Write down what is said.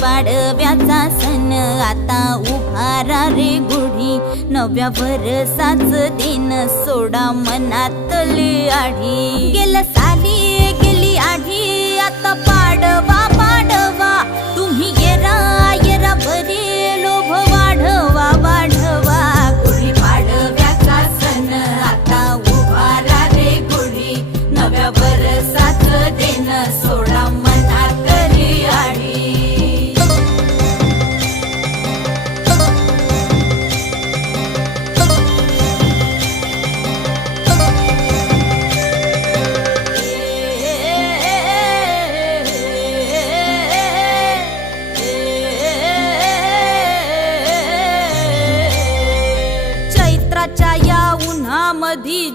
पाडव्याचा सण आता उभारा रे गुढी, नव्या वर्षाच दिन सोडा मनातली आढी। गेल्या साली गेली आढी, आता पाडवा पाडवा, तुम्ही येरा येरा बरे लोभ वाढवा वाढवा। गुढी पाडव्याचा सण आता उभारा रे गुढी, नव्या वर्षाच दिन सोडा मनातली आढी। चैत्राच्या या उन्हामधी